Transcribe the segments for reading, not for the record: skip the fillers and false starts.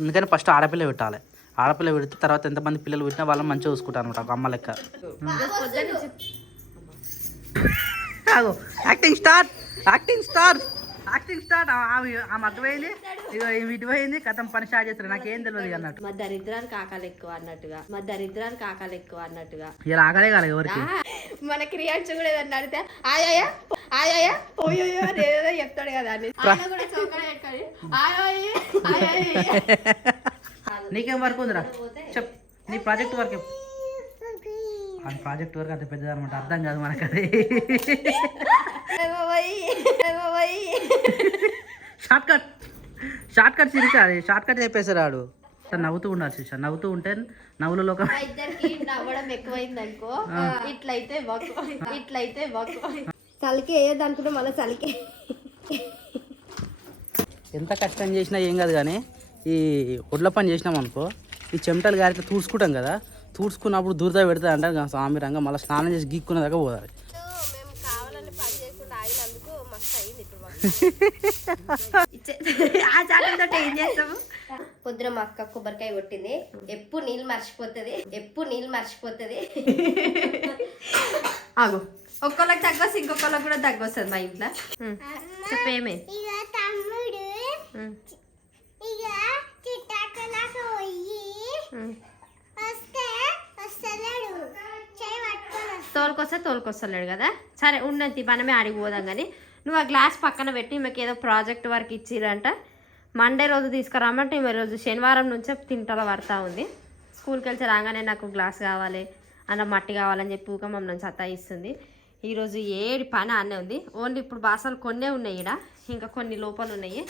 అందుకని ఫస్ట్ ఆడపిల్ల పెట్టాలి. ఆడపిల్ల పెడితే తర్వాత ఎంతమంది పిల్లలు పెట్టినా వాళ్ళని మంచిగా చూసుకుంటారు అనమాట, ఒక అమ్మ లెక్క. Acting start, acting start, acting start. ఆమె అటుపోయింది, ఇక ఇటు పోయింది, కథం పని స్టార్ట్ చేస్తారు. నాకేం తెలియదు అన్నట్టు. మా దరిద్రానికి ఆకలి ఎక్కువ అన్నట్టుగా, మా దరిద్రానికి ఆకలి ఎక్కువ అన్నట్టుగా. ఇలా ఆకలే కాలేదు ఎవరికి. మన క్రియాన్స్ కూడా ఏదన్నా అడిగితే ఆయాయా ఆయాయా పోయోయో అని ఏదో చెప్తాడు కదా అని కూడా చౌకగా పెట్టుకొని నీకేం వర్క్ ఉందిరా చెప్, నీ ప్రాజెక్ట్ వర్క్. అది ప్రాజెక్ట్ వర్క్ అంత పెద్దది అనమాట, అర్థం కాదు మనకు అది. Short cut, short cut series అది, షార్ట్ కట్ చెప్పేసారు ఆడు. నవ్వుతూ ఉండాలి శిక్ష, నవ్వుతూ ఉంటే నవ్వుల లోకం. ఇద్దరికి నవ్వడం ఎక్కువైంది అనుకో, ఇట్లయితే ఇట్లయితే చలికి వేయద్దు అనుకుంటే మళ్ళీ చలికి. ఎంత కష్టం చేసినా ఏం కాదు, కానీ ఈ ఒడ్ల పని చేసినాం అనుకో, ఈ చెమటలు గారితో తూడ్చుకుంటాం కదా, తూడ్చుకున్నప్పుడు దూరత పెడతా అంటారు స్వామి రంగా, మళ్ళీ స్నానం చేసి గీక్కునే దాకా పోవాలి. మేము కావాలని పని చేయకుండా ఆగినందుకు మస్తు అయింది ఇప్పుడు. ఆ చాటంతో ఏం చేస్తాము. పొద్దున మా అక్క కొబ్బరికాయ కొట్టింది, ఎప్పుడు నీళ్ళు మర్చిపోతుంది. ఆగు, ఒక్కొక్కరికి తగ్గొస్తే ఇంకొకళ్ళకి కూడా తగ్గొస్తుంది మా ఇంట్లో. చెప్పేమే తోలుకొస్తలేడు కదా. సరే ఉన్నది మనమే ఆడిపోదాం. కానీ నువ్వు ఆ గ్లాస్ పక్కన పెట్టి మాకు ఏదో ప్రాజెక్ట్ వర్క్ ఇచ్చిరంట, మండే రోజు తీసుకురామంటే ఈ రోజు శనివారం నుంచే తింటలో పడతా ఉంది. స్కూల్కి వెళ్తే రాగానే నాకు గ్లాస్ కావాలి అన్న, మట్టి కావాలని చెప్పి ఊక మమ్మల్ని సతాయిస్తుంది. ఈరోజు ఏడు పని అన్నీ ఉంది. ఓన్లీ ఇప్పుడు బాసాలు కొన్నే ఉన్నాయి, ఇక్కడ ఇంకా కొన్ని లోపలు ఉన్నాయి.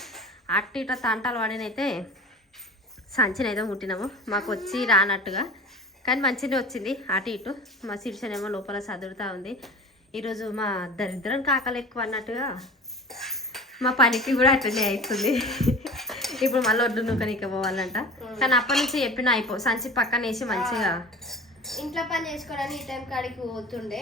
అట్టు ఇట్లా తంటాలు పడినైతే సంచినైతే ముట్టినాము, మాకు వచ్చి రానట్టుగా. కానీ మంచిగా వచ్చింది అటు ఇటు. మా శిర్షనేమో లోపల చదువుతూ ఉంది. ఈరోజు మా దరిద్రం కాకలు ఎక్కువ అన్నట్టుగా మా పనికి కూడా అట్లనే అవుతుంది. ఇప్పుడు మళ్ళీ ఒడ్డు నూకనికి పోవాలంట. కానీ అప్పటి నుంచి చెప్పిన సంచి పక్కన వేసి మంచిగా ఇంట్లో పని చేసుకోవడానికి ఈ టైం కాడికి పోతుండే.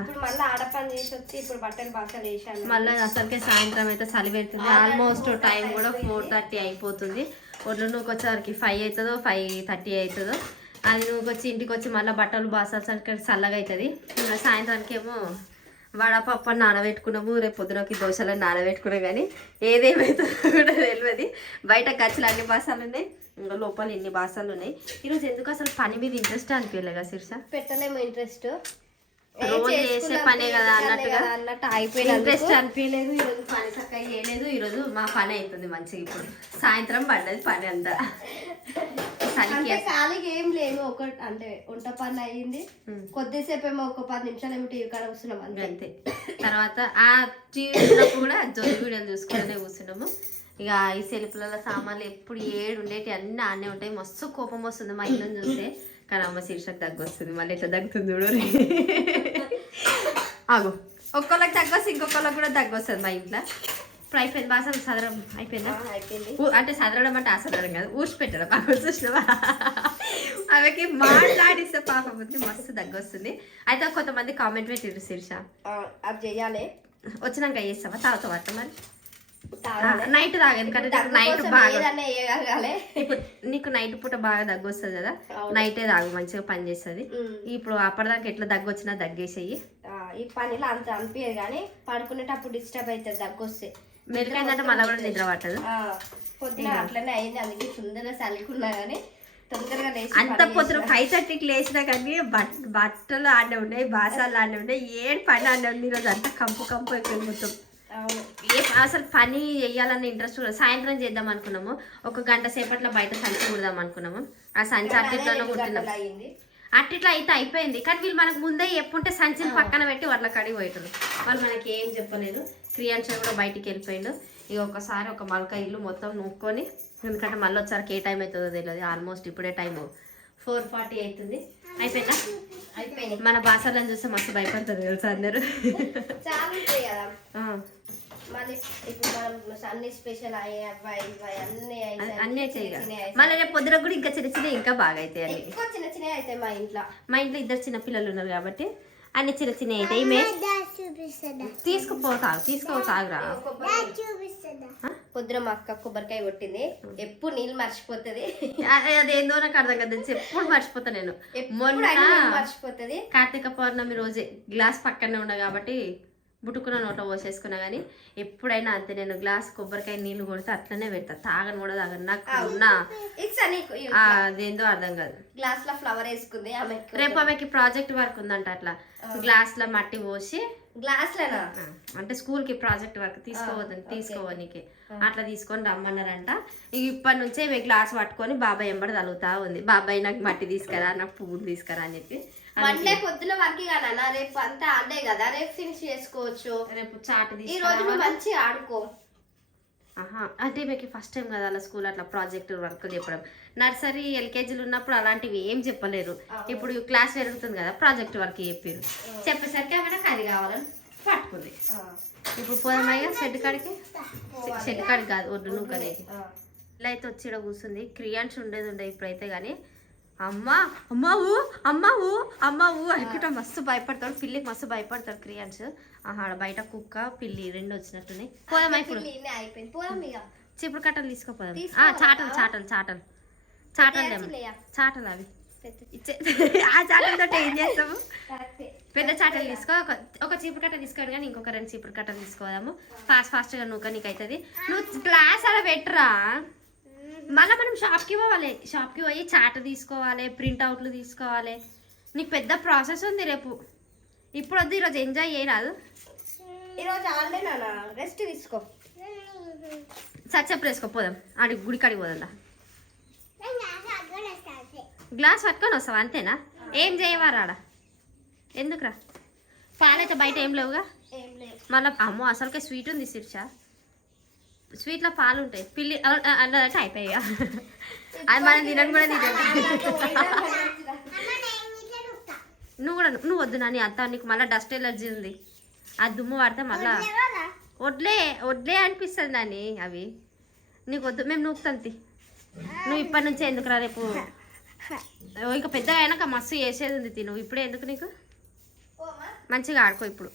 ఇప్పుడు మళ్ళీ ఆడ పని చేసి వచ్చి ఇప్పుడు బట్టలు బాగా వేసాను. మళ్ళీ అసలుకే సాయంత్రం అయితే చలి పెడుతుంది. ఆల్మోస్ట్ టైం కూడా 4:30 అయిపోతుంది. ఒడ్లు నూకు వచ్చేసరికి 5 అవుతుందో 5:30 అవుతుందో. అది నువ్వు వచ్చి ఇంటికి వచ్చి మళ్ళీ బట్టలు బాసాల్సరికి చల్లగా అవుతుంది. సాయంత్రానికి ఏమో వడపప్పు నానబెట్టుకున్నాము, రేపు పొద్దునకి దోశలను నానబెట్టుకున్నాం. కానీ ఏదేమవుతుందో కూడా తెలియదు. బయట ఖర్చులు అన్ని బాసాలు ఉన్నాయి, ఇంకా లోపల ఎన్ని బాసాలు ఉన్నాయి. ఈరోజు ఎందుకు అసలు పని మీద ఇంట్రెస్ట్ అనిపించలేగా శిర్ష? పెట్టలేము ఇంట్రెస్ట్, రోజు చేసే పనే కదా అన్నట్టు అయిపోయింది. ఇంట్రెస్ట్ అనిపించలేదు. ఈరోజు పని చక్కగా చేయలేదు. ఈరోజు మా పని అవుతుంది మంచిగా. ఇప్పుడు సాయంత్రం పడ్డది పని అంతా. ఖాళీగా ఏం లేదు, ఒకటి అంటే వంట పని అయ్యింది. కొద్దిసేపు ఏమో ఒక 10 నిమిషాలు ఏమో టీవీ కాడ కూర్చున్నాం అంతే. తర్వాత ఆ టీవీ చూసినప్పుడు కూడా జోలి వీడియోలు చూసుకుంటూనే కూర్చున్నాము. ఇక ఈ సెల్ఫ్లలో సామాన్లు ఎప్పుడు ఏడు ఉండేటి అన్నీ ఆనే ఉంటాయి. మస్తు కోపం వస్తుంది మా ఇల్లుని చూస్తే. కానీ అమ్మ శీర్షకు దగ్గొస్తుంది. మళ్ళీ ఎట్లా దగ్గుతుంది చూడు. ఆగు, ఒక్కొక్కరికి తగ్గొస్తే ఇంకొకళ్ళకి కూడా తగ్గొస్తుంది మా ఇంట్లో. ఇప్పుడు అయిపోయింది బాసలు సదరం అయిపోయిందా? అయిపోయింది. అంటే సదరడం అంటే ఆ సదరడం కాదు, ఊసి పెట్టడం. పాప చూసినావా, ఆమెకి మాట్లాడిస్తే పాప బుద్ధి మస్తు దగ్గొస్తుంది. అయితే కొంతమంది కామెంట్ పెట్టిరు శీర్ష అది చెయ్యాలి, వచ్చినాక చేస్తావా, తాగుతావా మరి? నైట్ తాగు, ఎందుకంటే నైట్ బాగా ఇప్పుడు నీకు నైట్ పూట బాగా దగ్గు వస్తుంది కదా, నైటే తాగు, మంచిగా పని చేస్తుంది. ఇప్పుడు అప్పటిదాకా ఎట్లా దగ్గు వచ్చినా దగ్గేసేయి. ఈ పనిలో అంత అనిపించదు, కానీ పడుకునేటప్పుడు డిస్టర్బ్ అవుతుంది దగ్గు వస్తే. మెరుగైందంటే మళ్ళీ కూడా నిద్ర పట్టదు. పొద్దున అట్లనే అయింది, అందుకే తొందరగా చల్లుకున్నా. కానీ తొందరగా అంత పొద్దున 5:30కి లేచినా కానీ బట్టలు ఆడే ఉన్నాయి, బాసాలు ఆడే ఉన్నాయి, ఏడు పని ఆడే ఉంది. ఈరోజు అంతా కంపు అయిపోయింది మొత్తం. అసలు పని చేయాలన్న ఇంట్రెస్ట్ కూడా. సాయంత్రం చేద్దాం అనుకున్నాము, ఒక గంట సేపట్లో బయట సంచి కుడదాం అనుకున్నాము. ఆ సంచి అట్టిట్లలో కుట్టినాం, అట్టిట్లా అయితే అయిపోయింది. కానీ వీళ్ళు మనకు ముందే ఎప్పుంటే సంచిని పక్కన పెట్టి వాళ్ళ కడిగి పోయేటారు. వాళ్ళు మనకి ఏం చెప్పలేదు. క్రియాన్స్ కూడా బయటికి వెళ్ళిపోయిండు. ఇక ఒకసారి ఒక మలక ఇల్లు మొత్తం నూక్కొని, ఎందుకంటే మళ్ళీ వచ్చారికి ఏ టైం అవుతుందో తెలియదు. ఆల్మోస్ట్ ఇప్పుడే టైము 4:40 అవుతుంది. అయిపోయిందా? అయిపోయింది. మన బాసాలను చూస్తే మస్తు భయపడుతుంది తెలుసా అందరూ. అన్నీ అవుతాయి. మళ్ళీ రేపు పొద్దున కూడా ఇంకా చిన్న చిన్న ఇంకా బాగా అవుతాయి. అన్ని చిన్న చిన్న అవుతాయి. మా ఇంట్లో 2 చిన్న పిల్లలు ఉన్నారు కాబట్టి అన్ని చిన్న చిన్న అయితే ఈమె తీసుకోసాగురా. పొద్దున మా అక్క కొబ్బరికాయ కొట్టింది, ఎప్పుడు నీళ్ళు మర్చిపోతుంది. అదేందో నాకు అర్థం కదా, ఎప్పుడు మర్చిపోతా నేను. మొన్న మర్చిపోతుంది. కార్తీక పౌర్ణమి రోజే గ్లాస్ పక్కనే ఉన్నా కాబట్టి బుట్టుకున్న నోట పోసేసుకున్నా, కానీ ఎప్పుడైనా అంతే నేను గ్లాస్ కొబ్బరికాయ నీళ్ళు కొడితే అట్లనే పెడతా, తాగను కూడా తాగను. నాకు ఉన్నా అదేందో అర్థం కాదు. గ్లాస్ లో ఫ్లవర్ వేసుకుంది ఆమె. రేపు ఆమెకి ప్రాజెక్ట్ వర్క్ ఉందంట, అట్లా గ్లాస్ లో మట్టి పోసి గ్లాస్ లోనా అంటే స్కూల్ కి ప్రాజెక్ట్ వర్క్ తీసుకోవడానికి అట్లా తీసుకొని రమ్మన్నారంట. ఇప్పటి నుంచే మీ గ్లాస్ పట్టుకొని బాబాయ్ ఎంబడి తలుగుతా ఉంది. బాబాయ్ నాకు మట్టి తీసుకురా, నాకు పువ్వులు తీసుకురా అని చెప్పి. మండే పొద్దున వర్క్ కానా, రేపు అంతా ఆడే కదా, రేపు ఫినిష్ చేసుకోవచ్చు. రేపు చాట్ ఈ రోజు మంచి ఆడుకో. అంటే మీకు ఫస్ట్ టైం కదా అలా స్కూల్ అట్లా ప్రాజెక్ట్ వర్క్ చెప్పడం. నర్సరీ ఎల్కేజీలు ఉన్నప్పుడు అలాంటివి ఏం చెప్పలేరు. ఇప్పుడు క్లాస్ పెరుగుతుంది కదా, ప్రాజెక్ట్ వర్క్ చెప్పారు. చెప్పేసరికి ఏమైనా అది కావాలని పట్టుకుంది. ఇప్పుడు పోదామయ్యా షెడ్ కాడికి. షెడ్ కాడికి కాదు, ఒడ్డు నువ్వు కనేది. ఇలా అయితే వచ్చి ఇక్కడ కూర్చుంది. క్రియాన్స్ ఉండేది ఇప్పుడైతే. కానీ అమ్మా అమ్మావు అమ్మావు అమ్మావు అనుకుంటా మస్తు భయపడతాడు. పిల్లికి మస్తు భయపడతాడు క్రియాన్స్. ఆడ బయట కుక్క పిల్లి రెండు వచ్చినట్టున్నాయి. పోదామా ఇప్పుడు? చీపురు కట్టలు తీసుకోపోదాం. చాటలు చాటలు చాటలు చాటలు చాటలు అవి ఆ చాటలతో ఏం చేస్తాము? పెద్ద చాటలు తీసుకో. ఒక చీపురు కట్ట తీసుకోండి, కానీ ఇంకొక 2 చీపురు కట్టలు తీసుకోదాము. ఫాస్ట్గా నువ్వు నీకు అవుతుంది. నువ్వు గ్లాస్ అలా పెట్టరా. మళ్ళీ మనం షాప్కి పోవాలి. షాప్కి పోయి చాట తీసుకోవాలి, ప్రింట్అవుట్లు తీసుకోవాలి. నీకు పెద్ద ప్రాసెస్ ఉంది రేపు. ఇప్పుడు వద్దు, ఈరోజు ఎంజాయ్ చేయరాదు. ఈరోజు ఆల్రెడీ నాన్న రెస్ట్ తీసుకో. సచ్చప్పుడు వేసుకోపోదాం, ఆడి గుడి కాడికి పోదా. గ్లాస్ పట్టుకొని వస్తావా అంతేనా? ఏం చేయవారా ఆడ? ఎందుకురా? పాలైతే బయట ఏం లేవుగా. మళ్ళీ అమ్మో అసలుకే స్వీట్ ఉంది శిర్ష. స్వీట్లో పాలు ఉంటాయి. పిల్లి అన్నదంటే అయిపోయాయి. అది మనం తినను కూడా తినను. నువ్వు వద్దు నాని, అత్త నీకు మళ్ళీ డస్ట్ ఎలర్జీ ఉంది. ఆ దుమ్ము పడితే మళ్ళా వడ్లే అనిపిస్తుంది నాని. అవి నీకు వద్దు, మేము నూకుతాం. నువ్వు ఇప్పటి నుంచే ఎందుకురా, రేపు ఇంకా పెద్దగా అయినాక మస్తు చేసేది ఉంది. నువ్వు ఇప్పుడే ఎందుకు? నీకు మంచిగా ఆడుకో ఇప్పుడు.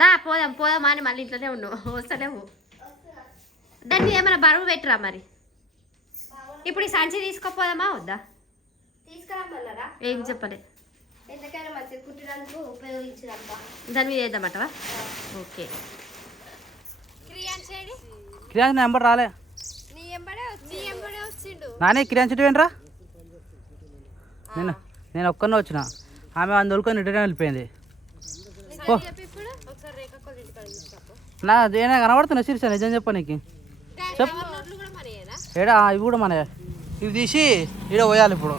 దా పోదామా అని మళ్ళీ ఇంట్లోనే ఉన్నావు, వస్తలేవు. దాన్ని ఏమైనా బరువు పెట్టరా మరి? ఇప్పుడు ఈ సంచి తీసుకోపోదామా వద్దా? తీసుకురామన్నారా? ఏం చెప్పలే. ఎందుకైనా మంచిగా కుట్టినందుకు ఉపయోగించదబ్బా. దాని మీద వేద్దామంటవా? ఓకే. క్రియాన్స్ నెంబర్ రాలే నానే. క్రియాన్స్ ఏంట్రా? నేను ఒక్కనే వచ్చిన. ఆమె అందుకొని రిటర్న్ వెళ్ళిపోయింది. నా ఏమైనా కనబడుతున్నా శిరీష, నిజం చెప్ప నీకు చెప్. ఏడా ఇవి కూడా మన ఇవి తీసి ఈడ పోయాలి ఇప్పుడు.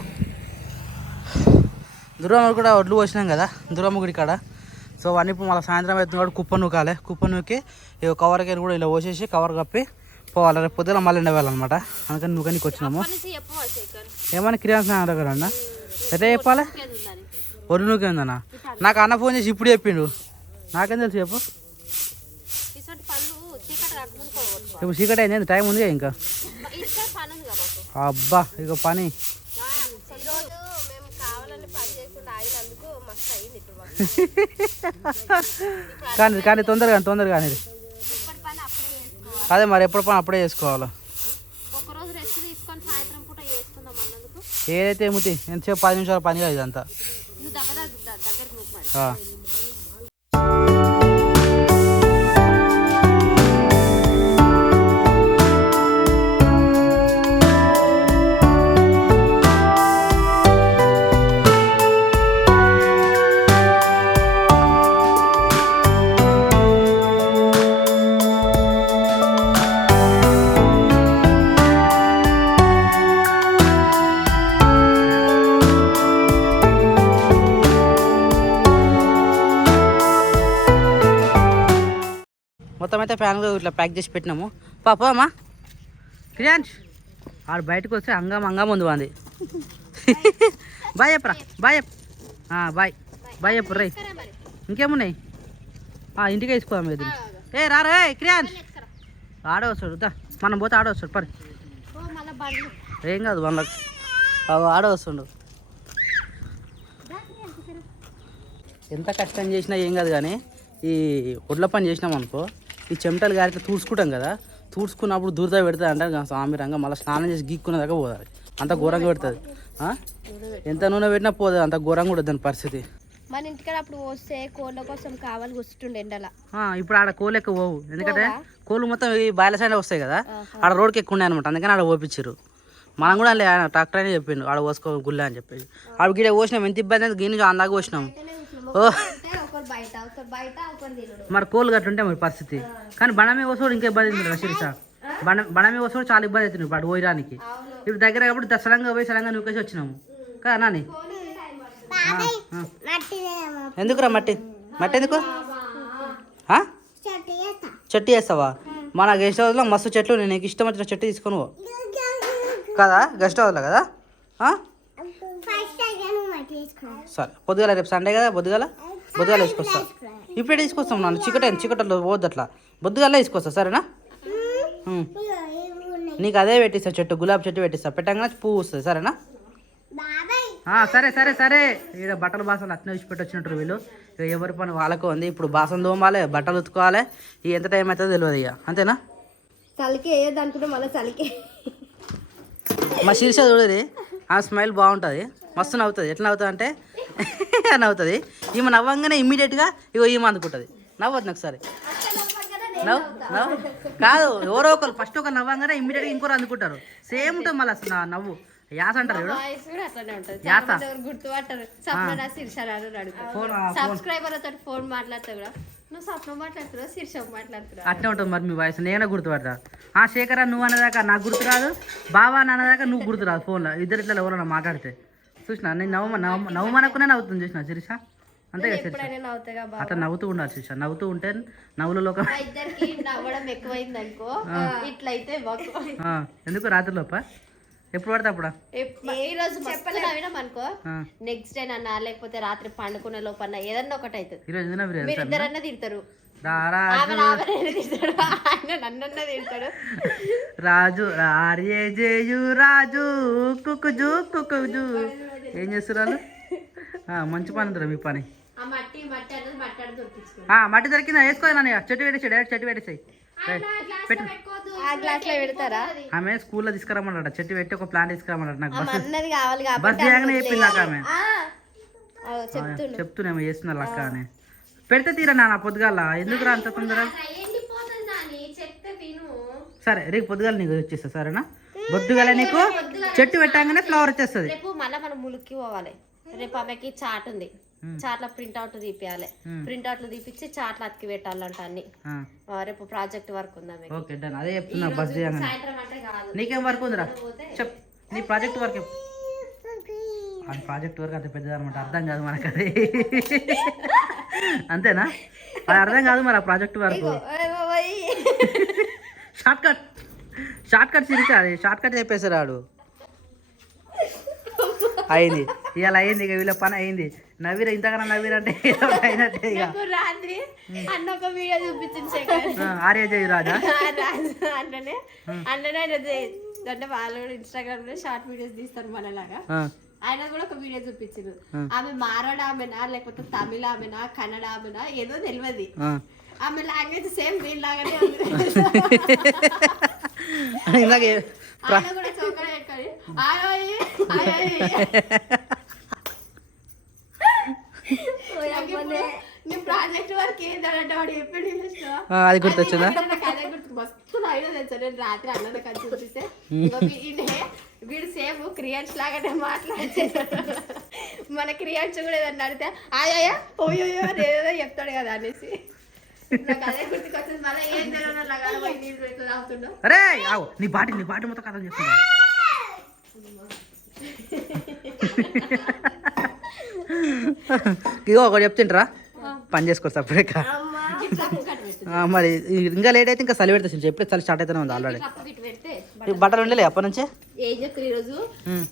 దుర్గమ్మ కూడా ఒడ్లు పోసినాం కదా దుర్గమ్మ గుడి కాడ. సో అవన్నీ ఇప్పుడు మళ్ళీ సాయంత్రం అవుతున్నాడు. కుప్ప నూకాలి. కుప్ప నూకి ఇక కవర్కి కూడా ఇలా పోసేసి కవర్ కప్పి పోవాలి. రేపు పొద్దున మళ్ళీ ఎండవేయాలన్నమాట. అందుకని నూకనికి వచ్చినాము. ఏమన్నా క్రియాన్స్ దగ్గర అన్న ఎట్లా చెప్పాలి? ఒడ్లు నూకే ఉందన్న. నాకు అన్న ఫోన్ చేసి ఇప్పుడు చెప్పిండు. నాకేం తెలుసు చెప్పు. ఇప్పుడు చీకటి అయింది, టైం ఉంది ఇంకా. అబ్బా ఇక పని కానీ తొందరగా కానీ అదే మరి ఎప్పుడు పని అప్పుడే చేసుకోవాలి. ఏదైతే ఏమిటి ఎంతసేపు 10 నిమిషాల పని కాదు ఇదంతా. మొత్తం అయితే ఫ్యాన్గా ఇట్లా ప్యాక్ చేసి పెట్టినాము. పాపమ్మా క్రియాన్స్ ఆడు బయటకు వస్తే అంగం ఉంది వాంది. బాయ్ చెప్పరా, బాయ్ చెప్పు రై. ఇంకేమున్నాయి? ఇంటికే వేసుకోదాం ఎదురు. రారా క్రియాన్స్ ఆడే వస్తాడు. మనం పోతే ఆడే వస్తాడు. పరి ఏం కాదు వాళ్ళకి ఆడే వస్తుండు. ఎంత కష్టం చేసినా ఏం కాదు కానీ ఈ ఒడ్ల పని చేసినాం అనుకో ఈ చెమటలు గారితో తూడ్చుకుంటాం కదా, తూడ్చుకున్నప్పుడు దురద పెడుతుంది అంటారు స్వామి రంగా, మళ్ళీ స్నానం చేసి గీక్కునే దాకా పోదాలి, అంత ఘోరంగా పెడుతుంది. ఎంత నూనె పెట్టినా పోదు, అంత ఘోరంగా ఉంటుంది దాని పరిస్థితి. మన ఇంటికాడ అప్పుడు వస్తే కోళ్ళ కోసం కావాలి కూర్చుంటుండే ఎండల. ఇప్పుడు ఆడ కోళ్ళు ఎక్కువ పోవు, ఎందుకంటే కోళ్ళు మొత్తం ఈ బాయిల సైడ్ వస్తాయి కదా, ఆడ రోడ్కి ఎక్కువ ఉన్నాయి అనమాట, అందుకని ఆడ పోపించారు. మనం కూడా లే ట్రాక్టర్ అనే చెప్పిండు ఆడ పోసుకో గుళ్ళ అని చెప్పేసి. ఆడ గిడ పోసినాం, ఎంత ఇబ్బంది అయితే గిన్నె అందాక పోసినాం. మరి కోళ్ళు గట్టుంటే మరి పరిస్థితి. కానీ బండమే వస్తాడు ఇంకా ఇబ్బంది అవుతుంది శిరీష, బండమే వస్తాడు చాలా ఇబ్బంది అవుతుంది ఇప్పుడు అటు పోయడానికి. ఇప్పుడు దగ్గర కాబట్టి సడన్గా పోయి సడన్గా నూకేసి వచ్చినాము కదా నాని. ఎందుకురా మట్టి మట్టి ఎందుకు చెట్టు వేస్తావా? మన గెస్ట్ హౌస్లో మస్తు చెట్లు, నేను నీకు ఇష్టం వచ్చిన చెట్టు తీసుకొని పో కదా గెస్ట్ హౌస్లో కదా. సరే పొద్దుగాల రేపు సండే కదా, పొద్దుగాల వేసుకొస్తా. ఇప్పుడే తీసుకొస్తాం నన్ను, చికటలో పోద్దు అట్లా, పొద్దుగాల తీసుకొస్తా సరేనా. నీకు అదే పెట్టిస్తా, చెట్టు గులాబీ చెట్టు పెట్టిస్తా, పెట్టగానే పువ్వు వస్తుంది సరేనా. సరే సరే సరే. ఇక్కడ బట్టలు బాసనలు అట్నే విడిచిపెట్టి వచ్చినట్టు వీళ్ళు, ఇక ఎవరి పని వాళ్ళకు ఉంది. ఇప్పుడు బాసన తోమాలి, బట్టలు ఉతుకోవాలి, ఇక ఎంత టైం అవుతుందో తెలియదు ఇక, అంతేనా. చలికి వేయద్దు అనుకుంటే మళ్ళీ చలికి. మా శీర్ష చూడది, ఆ స్మైల్ బాగుంటుంది, మస్తు నవ్వుతుంది. ఎట్లా నవ్వుతుంది అంటే నవ్వుతుంది. ఈమె నవ్వంగానే ఇమ్మీడియట్గా ఇగో ఈమె అందుకుంటుంది. నవ్వద్దు ఒకసారి నవ్వు కాదు, ఎవరో ఒకరు ఫస్ట్ ఒకరు నవ్వంగానే ఇమ్మీడియట్గా ఇంకోరు అందుకుంటారు. సేమ్ ఉంటుంది మళ్ళీ అసలు నవ్వు. యాస అంటారు ఫోన్ మాట్లాడతా కూడా నువ్వు స్వప్నం మాట్లాడుతున్నావు, శీర్షం మాట్లాడుతున్నావు, అట్నే ఉంటుంది మరి మీ వాయిస్. నేనే గుర్తుపడతా. శేఖర నువ్వు అనేదాకా నాకు గుర్తురాదు, బావా అనేదాకా నువ్వు గుర్తురాదు. ఫోన్లో ఇద్దరు ఇట్లా ఎవరన్నా మాట్లాడితే చూసినా నేను నవ్వమనకునే నవ్వుతుంది చూసినా శిరీష. అంతే కదా శిరీష, అట్లా నవ్వుతూ ఉండాలి శిరీష. నవ్వుతూ ఉంటే నవ్వుల లోకం. ఎందుకు రాత్రిలోప ఎప్పుడు పడితే అప్పుడు అనుకో నెక్స్ట్ డే నన్న లేకపోతే రాత్రి పండుకునే లోపల ఏదన్నా ఒకటి అవుతుంది. ఈరోజు ఇద్దరన్నా తిడతారు, రాజు ఆర్యే జేయు రాజు కుకుజు కుకుజు. ఏం చేస్తున్నారు? మంచి పని ఉంటుంది మీ పని. మట్టి దొరికిందా వేసుకోవాలి, చెట్టు పెట్టేసాయి, డైరెక్ట్ చెట్టు పెట్టేసాయి. ఆమె స్కూల్లో తీసుకురమ్మన్నాడు, చెట్టు పెట్టి ఒక ప్లాంట్ తీసుకురమ్మన్నాడు. నాకు బస్ దిగానే చెప్పింది నాకు ఆమె. చెప్తున్నామో చేస్తున్నారు అక్క అని. పెడితే తీరా నా పొద్దుగాల ఎందుకు రా అంత తొందర. సరే రేపు పొద్దుగాల నీకు వచ్చేస్తా సరేనా. పొద్దుగాల నీకు చెట్టు పెట్టాగానే ఫ్లవర్ వచ్చేస్తుంది. మళ్ళీ మనం ములికి పోవాలి. రేపు ఆమెకి చాట్ ఉంది, చాట్ల ప్రింట్అవుట్ తీపియాలి, ప్రింట్అవుట్లు తీపిచ్చి చాట్లు అతికి పెట్టాలంట అన్ని. రేపు ప్రాజెక్ట్ వర్క్ ఉందా? Okay done. అదే చెప్తున్నా బస్ దిగానే. నీకేం వర్క్ ఉందిరా చెప్, నీ ప్రాజెక్ట్ వర్క్. అది ప్రాజెక్ట్ వర్క్ అంత పెద్దది అనమాట, అర్థం కాదు మనకు అది. అంతేనా? అది అర్థం కాదు మరి ఆ project work. Short cut series, అది షార్ట్ కట్ చెప్పేసారు ఆడు. అయింది ఇవాళ, అయింది ఇక వీళ్ళ పని అయింది. నవ్వీరా ఇంతకన్నా నవ్వీరంటే అయినట్టే ఇక. రాత్రి అన్న ఒక వీడియో చూపించింది ఆర్య జయ రాజా అన్ననే అంటే వాళ్ళు కూడా ఇన్స్టాగ్రామ్ లో షార్ట్ వీడియోస్ తీస్తారు మనలాగా. ఆయన కూడా ఒక వీడియో చూపించారు. ఆమె మారడ ఆమెనా లేకపోతే తమిళ ఆమెనా కన్నడ ఆమెనా ఏదో తెలియదు. ఆమె లాంగ్వేజ్ సేమ్ వీళ్ళలాగానే ఉంది. ఆయన కూడా చౌకడ పెట్టుకొని ప్రాజెక్ట్ వర్క్ ఏంటంటే వాడు చెప్పాడు, అది గుర్తొచ్చిందా? అదే గుర్తు మస్తు అయినా తెలుసా. నేను రాత్రి అన్నది కలిసి చూపిస్తే వీడు సేమ్ క్రియాన్స్ లాగానే మాట్లాడుతున్నాడు. మన క్రియాన్స్ కూడా ఏదన్నా అడిగితే ఆయా పోయో ఏదో చెప్తాడు కదా అనేసి నాకు అదే గుర్తుకొచ్చింది. మళ్ళీ ఏం తెలియదు అరే నీ బాటి మొత్తం కథ చేస్తున్నా. ఇగో ఒకటి చెప్తుంటారా, పని చేసుకోవచ్చు అప్పుడే. మరి ఇంకా లేట్ అయితే ఇంకా చలి పెడతా, ఎప్పుడే చలి స్టార్ట్ అవుతూనే ఉంది ఆల్రెడీ. బట్టలు ఉండలే అప్పటి నుంచే. ఏం చెప్పి ఈరోజు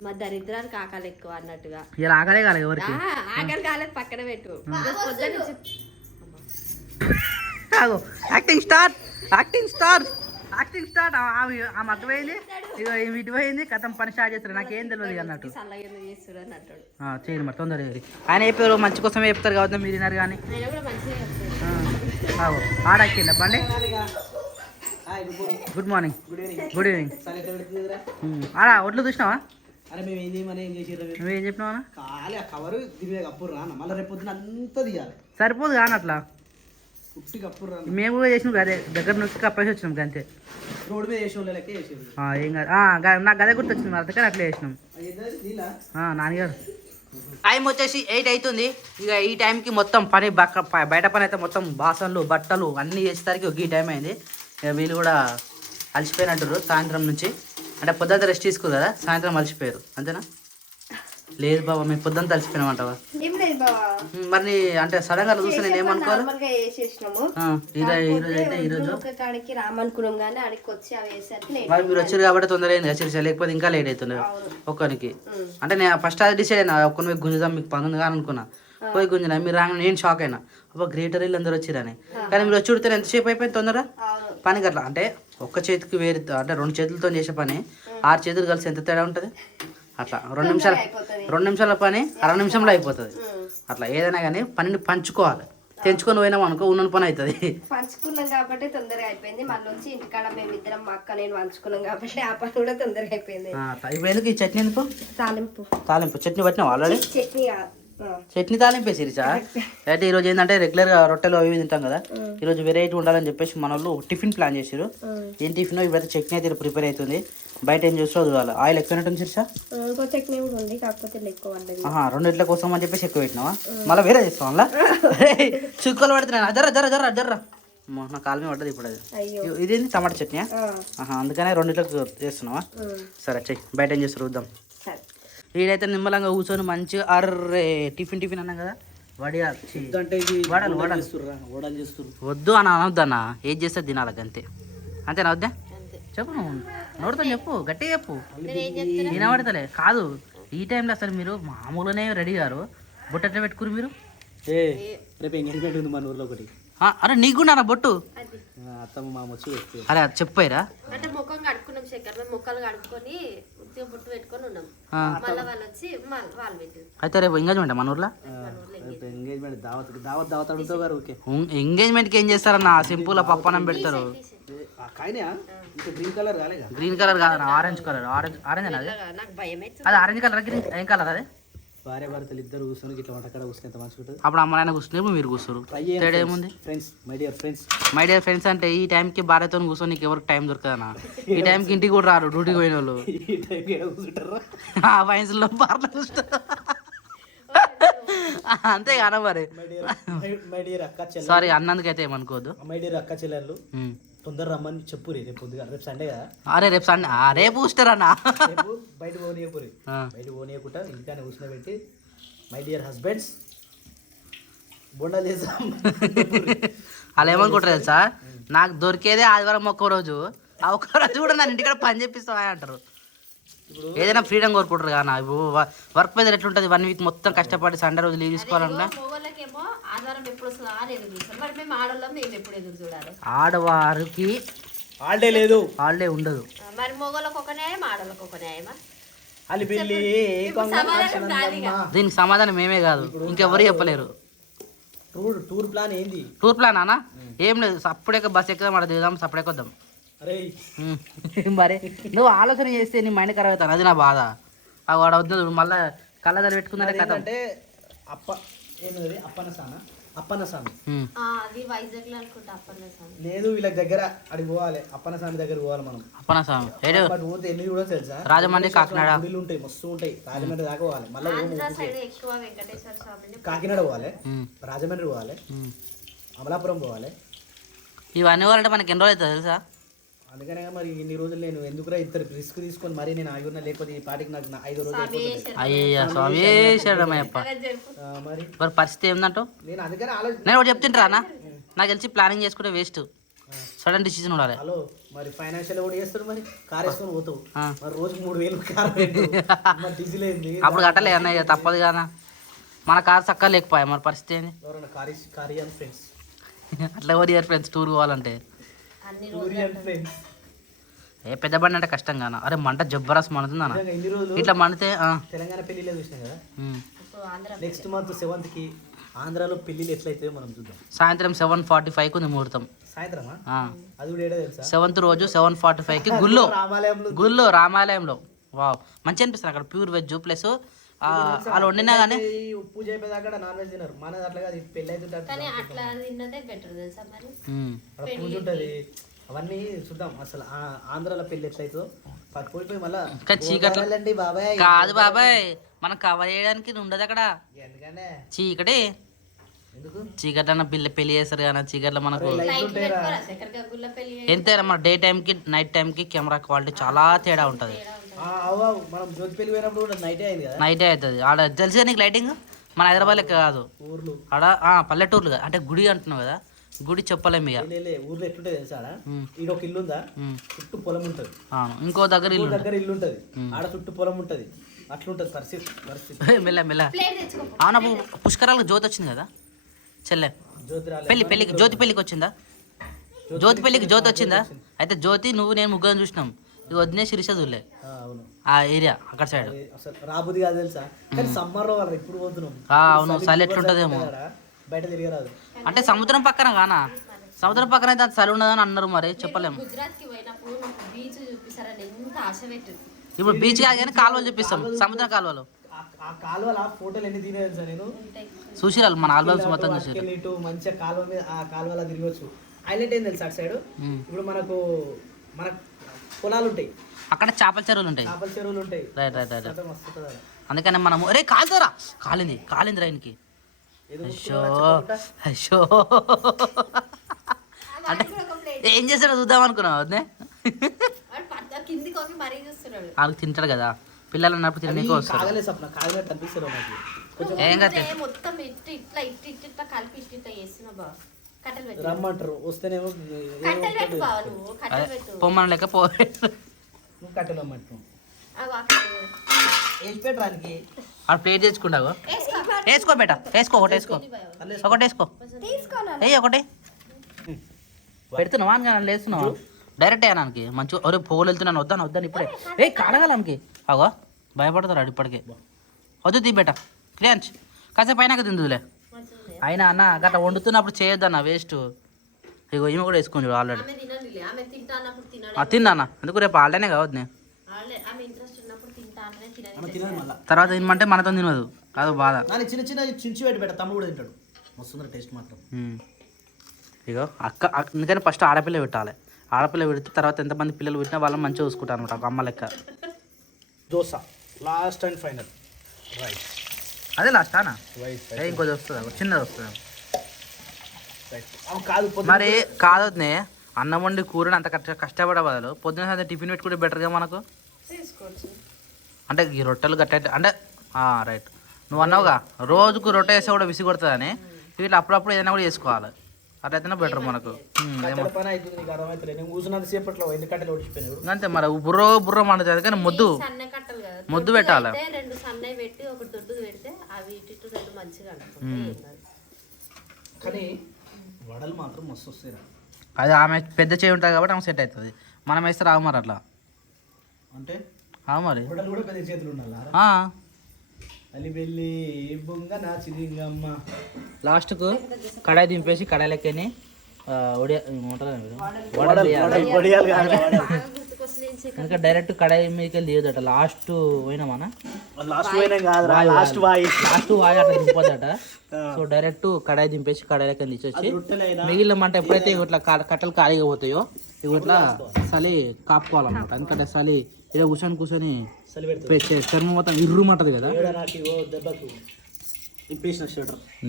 మా దరిద్రానికి ఆకలి ఎక్కువ అన్నట్టుగా. ఇలా ఆకలే కాలేదు ఎవరికి, ఆకలి కాలేదు పక్కన పెట్టు. యాక్టింగ్ స్టార్ట్ యాక్టింగ్ స్టార్ట్ ఆమె అటు పోయింది ఇక ఇటు పోయింది కథం పని స్టార్ట్ చేస్తారు నాకేం తెలియదు ఇక అన్నట్టు చల్లగా ఎందుకు చేస్తున్నారు అని అంటాడు. చేయండి మరి తొందరగా చేయండి. ఆయన చెప్పారు మంచి కోసమే చెప్తారు కాబట్టి మీరు విన్నారు కానీ ఆయన కూడా మంచిగా చెప్తాడు. ఆడక్కిండ బండి. Good morning. Good evening. ఆడా ఒడ్లు చూసినావా? అరే మేము ఏం చేయమని ఏం చేసిర్రు మీరు? నువ్వేం చెప్పినావా? ఖాళీ ఆ కవరు దీని మీద కప్పురు రాన్న మళ్ళీ రేపు పొద్దున అంతా తీయాలి సరిపోదు కానీ అట్లా ఉట్టి కప్పురు రాన్న మేము కూడా చేసినాం అదే దగ్గర నుంచి కప్పేసి వచ్చినాం అంతే. రోడ్డు మీద చేసే వాళ్ళు లెక్క చేసేది ఏం కాదు నాకు గదే గుర్తొచ్చింది మరి అందుకని అట్లా చేసినాం. నీళ్ళ నాన్నగారు టైం వచ్చేసి 8 అవుతుంది. ఇక ఈ టైంకి మొత్తం పని బయట పని అయితే మొత్తం బాసన్లు బట్టలు అన్నీ చేసేసరికి ఈ టైం అయింది. ఇక వీళ్ళు కూడా అలసిపోయినట్టు సాయంత్రం నుంచి అంటే పొద్దుంతా రెస్ట్ తీసుకోరు కదా సాయంత్రం అలసిపోయారు అంతేనా? లేదు బాబా మేము పొద్దుంతా అలసిపోయినామంటావా? ఏం లేదు బావా, మరి అంటే సడన్ గా చూస్తే నేను ఏమనుకోవాలి. నార్మల్గా వేసేసినాము. ఈరోజు అయితే ఈరోజు ఒక కాడికి రామనుకున్నాం కానీ ఆడికి వచ్చి అవి వేసరికి లేట్ మరి మీరు వచ్చారు కాబట్టి తొందర అయింది కదా లేకపోతే ఇంకా లేట్ అవుతుండే ఒక్కరికి. అంటే నేను ఫస్ట్ అది డిసైడ్ అయినా ఒక్కని పోయి గుంజుదాం మీకు పని ఉంది కానీ అనుకున్నా. పోయి గుంజినా మీరు రాగా నేను షాక్ అయినా అబ్బా గ్రేటర్ ఇల్లు అందరూ వచ్చిరని. కానీ మీరు వచ్చి ఉడితే ఎంతసేపు అయిపోయింది తొందర పనికి అట్లా. అంటే ఒక్క చేతికి వేరే అంటే 2 చేతులతో చేసే పని 6 చేతులు కలిసి ఎంత తేడా ఉంటుంది అట్లా. 2 నిమిషాల పని 1/2 నిమిషంలో అయిపోతుంది. అట్లా ఏదైనా కానీ పనిని పంచుకోవాలి. తెంచుకొని పోయినాం అనుకో ఉన్న పని అవుతుంది. పంచుకున్నాం కాబట్టి తొందరగా అయిపోయింది. మళ్ళీ వచ్చి ఇంటికాడ మేము ఇద్దరం మా అక్క నేను పంచుకున్నాం కాబట్టి ఆ పని కూడా తొందరగా అయిపోయింది. ఇప్పుడు ఎందుకు ఈ చట్నీ ఎందుకు? తాలింపు చట్నీ పట్టినావు ఆల్రెడీ? చట్నీ తాలింపే సిరిచా. అయితే ఈరోజు ఏంటంటే రెగ్యులర్గా రొట్టెలు అవి తింటాం కదా, ఈరోజు వెరైటీ ఉండాలని చెప్పేసి మన వాళ్ళు టిఫిన్ ప్లాన్ చేశారు. ఏం టిఫిన్? ఇప్పుడైతే చట్నీ అయితే ప్రిపేర్ అవుతుంది. బయట ఏం చేస్తో చూడాలి. ఆయిల్ ఎక్కువైనట్టు సిరిచా? చట్నీ కూడా ఉంది కాకపోతే ఎక్కువ 2 ఇట్ల కోసం అని చెప్పేసి ఎక్కువ పెట్టినావా? మళ్ళీ వేరే చేస్తాం అలా చుక్కలు పడుతున్నాను. జర్ర నా కాలు మీద పడ్డది ఇప్పుడు. అది ఇదేంటి టమాటా చట్నీ? అందుకనే 2 ఇట్లకు చేస్తున్నావా? సరే చెయ్యి. బయట ఏం చేస్తారు చూద్దాం. వీడైతే నిమ్మలంగా కూర్చొని మంచిగా అర్రే టిఫిన్ అన్నాం కదా వద్దు అని అనొద్దు అన్న. ఏది చేస్తే తినాలి అంతే. అంతేనా? వద్దా చెప్పు, నువ్వు నోడుతో చెప్పు, గట్టిగా చెప్పు. వినబడతలే కాదు. ఈ టైంలో అసలు మీరు మామూలుగానే రెడీ గారు బొట్టు ఎట్లా పెట్టుకురు మీరు? రేపు ఎంగేజ్మెంట్ ఉంది మన ఊర్లో ఒకటి. అరే నీకు నా బొట్టు అత్తమ్మ మామ వచ్చి అరే చెప్పారా? అంటే ముఖం కడుక్కున్నాం శేఖర్, మేము ముఖాలు కడుక్కొని ఉద్యోగ బొట్టు పెట్టుకొని ఉన్నాం. మళ్ళీ వాళ్ళు వచ్చి వాళ్ళు పెట్టారు. అయితే రేపు ఎంగేజ్మెంట్ మన ఊర్లో? ఎంగేజ్మెంట్ దావత్ అడుగుతావు గారు. ఓకే ఎంగేజ్మెంట్కి ఏం చేస్తారన్న? సింపుల్ పప్పనం పెడతారు. గ్రీన్ కలర్ కాదు, ఆరెంజ్ కలర్. ఆరెంజ్ అది నాకు భయం అది ఆరెంజ్ కలర్. గ్రీన్ ఏం కలర్ అది? భార్య భర్తలు ఇద్దరు కూర్చొని ఇట్లా వంటకాడ కూర్చుని ఎంత మంచిగా ఉంటుంది. అప్పుడు అమ్మ నాయన కూర్చున్నారు, మీరు కూర్చోరు. తేడా ఏముంది? ఫ్రెండ్స్, మై డియర్ ఫ్రెండ్స్ అంటే ఈ టైంకి భార్యతో కూర్చొని నీకు ఎవరికి టైం దొరకదన్నా. ఈ టైంకి ఇంటికి కూడా రారు డ్యూటీకి పోయిన వాళ్ళు. ఆ వయసులో బార్లో కూర్చుంటారు అంతే కదా మరి. సారీ అన్నందుకైతే ఏమనుకోవద్దు. మై డియర్ అక్క చెల్లెళ్ళు తొందర రమ్మని చెప్పు. రేపు పొద్దుగా రేపు సండే కదా. అరే రేపు సండే రేపు కూర్చుంటారు అన్న. బయట పోనీయపురి బయట పోనీయకుండా ఇంటికానే కూర్చుని పెట్టి మై డియర్ హస్బెండ్స్ బొండాలు చేద్దాం. అలా ఏమనుకుంటారు తెలుసా? నాకు దొరికేదే ఆదివారం ఒక్క రోజు. ఆ ఒక్క రోజు కూడా నన్ను ఇంటికాడ పని చేపిస్తావా అంటారు. ఏదైనా ఫ్రీడమ్ కోరుకుంటారు కదా. ఇప్పుడు వర్క్ ప్రెజర్ ఎట్లుంటుంది? 1 వీక్ మొత్తం కష్టపడి సండే రోజు లీవ్ తీసుకోవాలంటే ఆడవారికి హాలిడే లేదు, హాలిడే ఉండదు. మరి మొగోళ్ళకి ఒక న్యాయం, ఆడవాళ్ళకి ఒక న్యాయమా? దీనికి సమాధానం మేమే కాదు, ఇంకెవరు చెప్పలేరు. టూర్ ప్లాన్ ఏంది? టూర్ ప్లాన్ అన్నా ఏం లేదు. సప్పుడే బస్ ఎక్కుదాం, అక్కడ దిగుదాం, సప్పుడే కొద్దాం. మరి నువ్వు ఆలోచన చేస్తే నీ మైండ్ ఖరాబ్ అవుతాను. అది నా బాధ. వాడు వద్దు మళ్ళీ కళ్ళదలు పెట్టుకుందంటే కథ. అంటే అప్పన్న స్వామి లేదు, వీళ్ళ దగ్గర అడిగి పోవాలి. అప్పన్న స్వామి దగ్గర పోవాలి మనం. అప్పన్న స్వామి పోతే ఎన్ని కూడా తెలుసా? రాజమండ్రి, కాకినాడ ఉంటాయి, మస్తు ఉంటాయి. రాజమండ్రి దాకా పోవాలి, మళ్ళీ కాకినాడ పోవాలి, రాజమండ్రి పోవాలి, అమలాపురం పోవాలి. ఇవన్నీ పోవాలంటే మనకి ఎన్ని రోజులు అవుతుంది తెలుసా? అందుకనే మరి ఇన్ని రోజులు నేను ఎందుకురా ఇంత రిస్క్ తీసుకొని మరి నేను ఆగున్నా. లేకపోతే ఈ పాటికి నాకు 5 రోజులు అయ్యా స్వామి శరణమయ్యప్ప. మరి పరిస్థితి ఏందంటావు? నేను అందుకనే ఆలోచన నేను ఒకటి చెప్తుంటా అన్న, నాకు తెలిసి ప్లానింగ్ చేసుకుంటే వేస్ట్. సడన్ డిసిజన్ ఉండాలి. హలో మరి ఫైనాన్షియల్ కూడా చేస్తాడు. మరి కార్ వేసుకొని పోతావు, మరి రోజుకి 3000 కార్ డీజిల్ అయింది. అప్పుడు కట్టలే అన్న, తప్పదు కదా. మన కార్ చక్కగా లేకపోయా, మరి పరిస్థితి ఏంది? కారియన్ ఫ్రెండ్స్ అట్లా ఎవరు ఫ్రెండ్స్ టూర్ పోవాలంటే ఏ పెద్ద బండి అంటే కష్టం కానా. అరే మంట జబ్బరస్ మండుతుంది అన్న. నిజంగా ఇన్ని రోజులు ఇట్లా మండితే తెలంగాణ పెళ్లిలో చూసినాం కదా, ఉమ్. నెక్స్ట్ మంత్ 7th ఆంధ్రాలో పెళ్లిళ్ళు ఎట్లయితే మనం చూద్దాం. సాయంత్రం 7:45కి ఉంది ముహూర్తం. సాయంత్రమా? అది కూడా ఏడా తెలుసా? 7th రోజు 7:45కి గుళ్ళో రామాలయంలో. వావ్ మంచి అనిపిస్తుంది అక్కడ. ప్యూర్ వెజ్ ప్లస్ వాళ్ళు వండినా కానీ పూజ అయిపోయేదాకా నాన్ వెజ్ తినరు. మనది అట్లా కాదు, పెళ్ళి అయితే కానీ అట్లా తిన్నదే బెటర్ తెలుసా మరి. పూజ ఉంటుంది, అవన్నీ చూద్దాం. అసలు ఆంధ్రాలో పెళ్లి ఎట్లయితుందో పోయిపోయి మళ్ళా చీకటి బాబాయ్ కాదు బాబాయ్, మనం కవర్ చేయడానికి ఉండదు అక్కడ. ఎందుకంటే చీకటి ఎందుకు చీకట్ల పెళ్లి చేస్తారు కానీ చీకట్లో మనకు పెళ్లి ఎంతైనా మన డే టైంకి నైట్ టైంకి కెమెరా క్వాలిటీ చాలా తేడా ఉంటుంది. మనం జ్యోతి పెళ్లి పోయినప్పుడు కూడా నైటే అయింది కదా. నైటే అవుతుంది ఆడ. తెలుసుగా నీకు లైటింగ్ మన హైదరాబాద్ లెక్క కాదు ఊర్లు ఆడ. పల్లెటూర్లు అంటే గుడి అంటున్నావు కదా, గుడి చెప్పలేము ఇక. ఊర్లో ఎట్లుంటది తెలుసా? ఈడ ఒక ఇల్లు ఉందా, చుట్టూ పొలం ఉంటది. ఇంకో దగ్గర ఇల్లు ఇల్లు ఉంటది, ఆడ చుట్టూ పొలం ఉంటది. అట్లుంటది పరిస్థితి. మెల్ల మెల్ల. అవునా పుష్కరాలకు జ్యోతి వచ్చింది కదా చెల్లె. పెళ్ళికి జ్యోతి పెళ్ళికి వచ్చిందా? జ్యోతి పెళ్ళికి జ్యోతి వచ్చిందా? అయితే జ్యోతి నువ్వు నేను ముగ్గురం చూసినాం. ఇది వదిలే శిరీష చూడలే ఆ ఏరియా అక్కడ సైడ్. రాబుది కాదు తెలుసా, కానీ సమ్మర్ లో వాళ్ళు ఇప్పుడు పోతున్నాం. అవును చలి ఎట్లుంటదేమో బయట తిరగరాదు. అంటే సముద్రం పక్కన కానా, సముద్రం పక్కన అయితే చలి ఉండదని అన్నారు, మరి చెప్పలేము. గుజరాత్ కి పోయినప్పుడు బీచ్ చూపిస్తారని ఎంత ఆశ పెట్టింది. ఇప్పుడు బీచ్ కాదు కానీ కాలువలు చూపిస్తాం, సముద్ర కాలువలు. ఆ కాలువల ఫోటోలు ఎన్ని తినే తెలుసా నేను చూసిరాలు మన ఆల్బమ్స్ మొత్తం చూసి. ఇటు మంచిగా కాలువ మీద ఆ కాలువలా తిరగచ్చు. హైలైట్ ఏంది తెలుసా అటు సైడ్, ఇప్పుడు మన పొలాలు ఉంటాయి, అక్కడ చేపల చెరువులు ఉంటాయి. చేపల చెరువులు ఉంటాయి. Right right right. మస్తు అందుకని మనము అరే కాలుతారా, కాలింది రైన్కి. అయ్యో అయ్యో అంటే ఏం చేస్తాడో చూద్దాం అనుకున్నావు వద్దే. వాళ్ళకి తింటాడు కదా పిల్లలు అన్నప్పుడు తిననీకి వస్తారు. ఏం కదా రమ్మంటారు వస్తేనేమో పొమ్మన లెక్క పో. నువ్వు కట్టెలు రమ్మంటావు వేసి పెట్టడానికి. అక్కడ ప్లేట్ తెచ్చుకుంటావు, వేసుకో బేట, వేసుకో ఒకటి, వేసుకో ఒకటి, వేసుకో ఒకటి పెడుతున్నావా అని లేస్తున్నావా డైరెక్ట్ అయ్యానికి మంచి. ఒరే పొగలు వెళ్తున్నాను వద్దాను ఇప్పుడే. కాడగలకి అగో భయపడతారు ఇప్పటికే. వద్దు తీ బేట క్రియాంచ్ కాసేపు అయినాక తిందులే. అయినా అన్న గట్లా వండుతున్నప్పుడు చేయొద్దన్న వేస్ట్. ఇగో ఈమె కూడా వేసుకొని చూడు ఆల్రెడీ. తిన్నా అన్న ఎందుకు రేపు ఆల్రెడీ కావద్దు నేను తర్వాత తినమంటే మనతో తినదు కాదు బాధ. చిన్న చిన్న చించి పెట్టి పెట్ట తమ్ముడు కూడా తింటాడు. వస్తుంది టేస్ట్ మాత్రం. ఇగో అక్క అందుకని ఫస్ట్ ఆడపిల్ల పెట్టాలి. ఆడపిల్ల పెడితే తర్వాత ఎంతమంది పిల్లలు పెట్టినా వాళ్ళని మంచిగా చూసుకుంటారు అనమాట, ఒక అమ్మ లెక్క. Dosa last and final right. అదే లాస్ట్ అన్న ఇంకోది వస్తుంది, చిన్నది వస్తుంది కాదు మరి. కాదొద్దునే అన్నం వండి కూరని అంత కష్టపడే బదులు పొద్దున సాయంత్రం టిఫిన్ పెట్టుకుంటే బెటర్గా మనకు. అంటే ఈ రొట్టెలు గట్ట అంటే రైట్ నువ్వు అన్నావుగా రోజుకు రొట్టె వేస్తే కూడా విసి కొడుతుందని, వీళ్ళు అప్పుడప్పుడు ఏదైనా కూడా చేసుకోవాలి. అట్లయితేనే బెటర్ మనకు. అంతే మరి బుర్ర మండుతుంది కానీ ముద్దు పెట్టాలి. కానీ వడలు మాత్రం మస్తు వస్తాయి. అది ఆమె పెద్ద చేయి ఉంటుంది కాబట్టి ఆమె సెట్ అవుతుంది. మనం వేస్తే రావు మరి అట్లా. అంటే మరి వడలు కూడా పెద్ద చేతులు ఉండాలి. అలిబెల్లి బొంగ నా చిరింగమ్మ. లాస్ట్కు కడాయి దింపేసి కడాయిలెక్కని ఇంకా డైరెక్ట్ కడాయి మీదకి లేదట. లాస్ట్ పోయినామా లాస్ట్ వాయి అట్లా దింపదట. సో డైరెక్ట్ కడాయి దింపేసి కడాయిలెక్కని తీసేసి మిగిలిన మంట ఎప్పుడైతే ఇట్లా కట్టలు ఖాళీగా పోతాయో ఇవి ఇట్లా చలి కాపుకోవాలన్నమాట. ఎందుకంటే చలి ఇలా కూర్చొని చర్మం మొత్తం ఇర్రుమంటది కదా.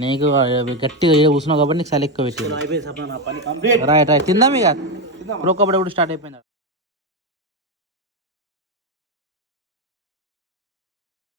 నీకు గట్టిగా కూర్చున్నావు కాబట్టి నీకు చలి ఎక్కువ పెట్టి రైట్ తిందాం. ఇక ప్రోకబడి కూడా స్టార్ట్ అయిపోయింది.